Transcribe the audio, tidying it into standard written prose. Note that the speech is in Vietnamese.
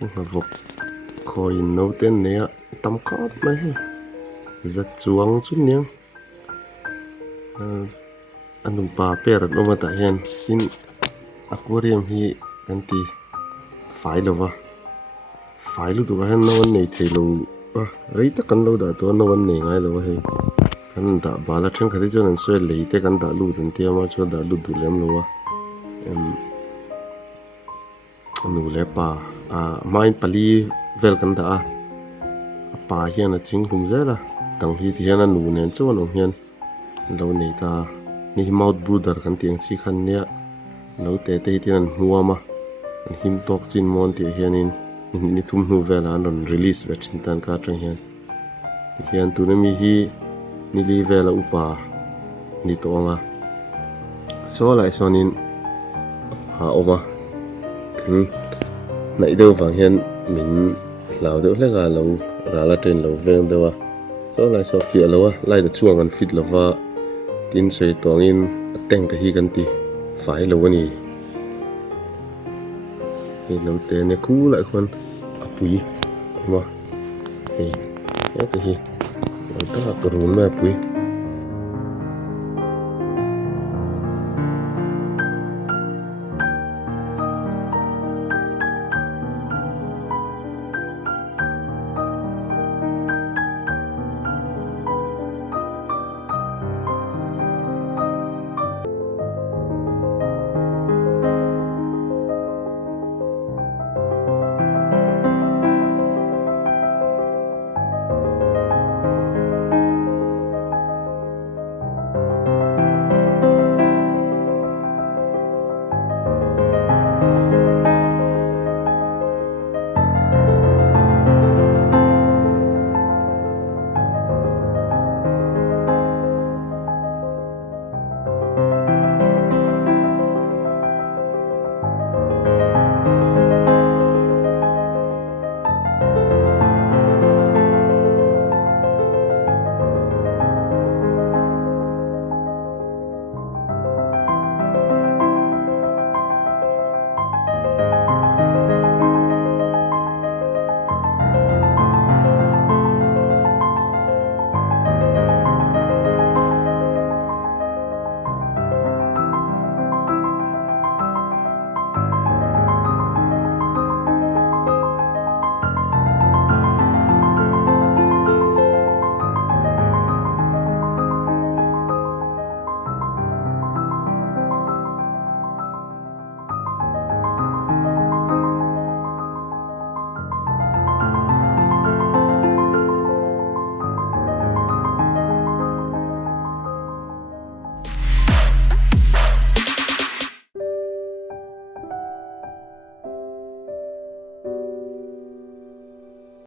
Cái mà vọc khôi nấu tên này tắm cóp mấy giật chuông chút nhá anh đừng bà bè rồi nó mà tại hiện xin aquarium hi anh ti phải đâu phải lúc đó hắn nấu này thì lâu đấy tất cả lâu đã tôi nấu này ngay lâu hay anh đã bà là trên cái cho nên xoay lấy thế anh đã lúc đến tiêm mà cho đã lúc đủ lắm lâu nụ lẽ bà mai pali vel kan da pa hian ching hum zela tang hi ti hian nu nen chuan om hian lo nei ta ni mouth brother kan tiang chi khan nia lo te te tin an huama an him tok chin mon ti hianin ni thum nu vela an release ve chin tan ka tang hian tu na mi hi ni li vela upa ni tonga so lai sonin oma nãy đâu vàng hiền mình lão đỡ lấy gà lâu ra là trên lâu ven đâu à số lại số phía lâu à lại được chuông ăn fit là và tin sợi toàn in tên cái hi gần tí phải lâu anh thì lâu tiền này cũ lại con bụi mà thì cái hi đó là cái rốn mà bụi